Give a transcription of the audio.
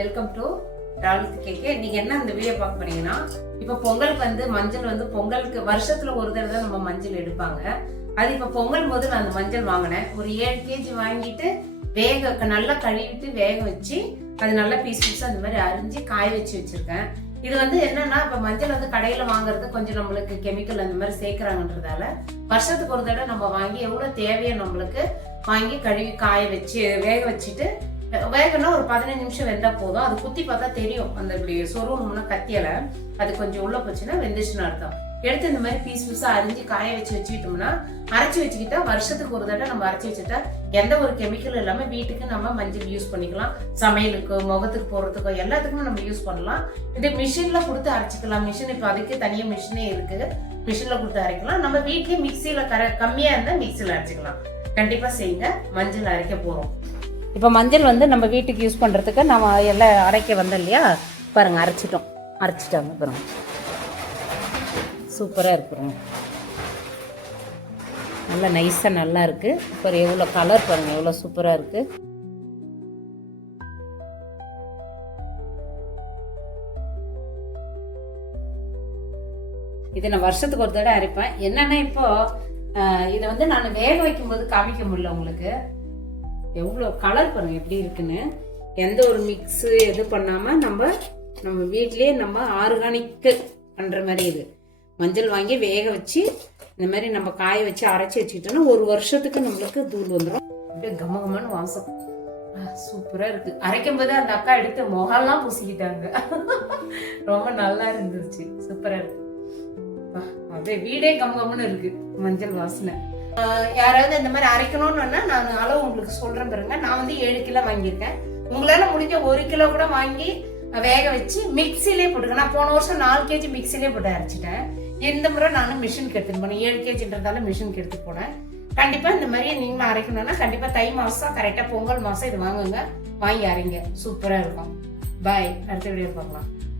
Welcome to ராகுல் கேக்கே. நீங்க என்ன இந்த வீடியோ பார்க்க போறீங்கன்னா, இப்ப பொங்கலுக்கு வந்து மஞ்சள் வந்து பொங்கலுக்கு வருஷத்துல ஒரு தடவை தான் நம்ம மஞ்சள் எடுப்பாங்க. அது இப்ப பொங்கல் போது நான் அந்த மஞ்சள் வாங்கினேன். ஒரு 7 கேஜி வாங்கிட்டு நல்லா கழுவிட்டு வேக வச்சு அது நல்லா பீஸ் பீஸா அந்த மாதிரி அரிஞ்சு காய வச்சு வச்சிருக்கேன். இது வந்து என்னன்னா, இப்ப மஞ்சள் வந்து கடையில வாங்குறது கொஞ்சம் நம்மளுக்கு கெமிக்கல் அந்த மாதிரி சேர்க்கிறாங்கன்றதால வருஷத்துக்கு ஒரு தடவை நம்ம வாங்கி எவ்வளவு தேவையோ நம்மளுக்கு வாங்கி கழுவி காய வச்சு வேக வச்சுட்டு வேகனா ஒரு 15 நிமிஷம் வெந்தா போதும். அது குத்தி பார்த்தா தெரியும். அந்த இப்படி சொருவணும்னா கத்தியல அது கொஞ்சம் உள்ள போச்சுன்னா வெந்துச்சுன்னு அர்த்தம். எடுத்து இந்த மாதிரி பீஸ் பீஸா அரிஞ்சு காய வச்சு வச்சுக்கிட்டோம்னா அரைச்சி வச்சுக்கிட்டா வருஷத்துக்கு ஒரு தடவை நம்ம அரைச்சி வச்சுட்டா எந்த ஒரு கெமிக்கல் இல்லாம வீட்டுக்கு நம்ம மஞ்சள் யூஸ் பண்ணிக்கலாம். சமையலுக்கு, முகத்துக்கு போடுறதுக்கோ எல்லாத்துக்குமே நம்ம யூஸ் பண்ணலாம். இது மிஷின்ல கொடுத்து அரைச்சிக்கலாம். மிஷின் இப்ப அதுக்கு தனியா மிஷினே இருக்கு. மிஷின்ல கொடுத்து அரைக்கலாம். நம்ம வீட்லயே மிக்சியில கம்மியா இருந்தா மிக்சியில அரைச்சிக்கலாம். கண்டிப்பா செய்யுங்க. மஞ்சள் அரைக்க போறோம். இப்போ மஞ்சள் வந்து நம்ம வீட்டுக்கு யூஸ் பண்ணுறதுக்கு நம்ம எல்லாம் அரைக்க வந்தோம் இல்லையா, பாருங்கள் அரைச்சிட்டாங்க பாருங்க, சூப்பராக இருக்குறோம். நல்லா நைஸாக நல்லா இருக்குது. இப்போ எவ்வளோ கலர் பாருங்கள், எவ்வளோ சூப்பராக இருக்குது. இதை நான் வருஷத்துக்கு ஒரு தடவை அரைப்பேன். என்னன்னா இப்போ இதை வந்து நான் வேக வைக்கும்போது காமிக்க முடியல உங்களுக்கு. எவ்வளோ கலர் பாருங்க எப்படி இருக்குன்னு. எந்த ஒரு மிக்ஸு எது பண்ணாம நம்ம வீட்லயே நம்ம ஆர்கானிக் பண்ற மாதிரி இது மஞ்சள் வாங்கி வேக வச்சு இந்த மாதிரி நம்ம காய வச்சு அரைச்சி வச்சுக்கிட்டோம்னா ஒரு வருஷத்துக்கு நம்மளுக்கு தூள் வந்துடும். அப்படியே கமகமான வாசம் சூப்பரா இருக்கு. அரைக்கும் போது அந்த அக்கா எடுத்து முகம்லாம் பூசிக்கிட்டாங்க. ரொம்ப நல்லா இருந்துச்சு, சூப்பரா இருக்கு. அப்படியே வீடே கமகமன்னு இருக்கு மஞ்சள் வாசனை. யாராவது இந்த மாதிரி அரைக்கணும்னு நான் அளவு உங்களுக்கு சொல்றேன் பாருங்க. நான் வந்து 7 கிலோ வாங்கியிருக்கேன். உங்களால முடிஞ்ச 1 கிலோ கூட வாங்கி வேக வச்சு மிக்சிலே போட்டுக்க. நான் போன வருஷம் 4 கேஜி மிக்சிலே போட்டு அரைச்சிட்டேன். இந்த முறை நானும் மிஷினுக்கு எடுத்துட்டு போனேன். 7 கேஜின்றதால மிஷினுக்கு எடுத்து போனேன். கண்டிப்பா இந்த மாதிரி நீங்களும் அரைக்கணும்னா கண்டிப்பா தை மாசம் கரெக்டா பொங்கல் மாசம் இது வாங்குங்க, வாங்கி அரைங்க. சூப்பரா இருக்கும். பாய். அடுத்த வீடியோ பார்க்கலாம்.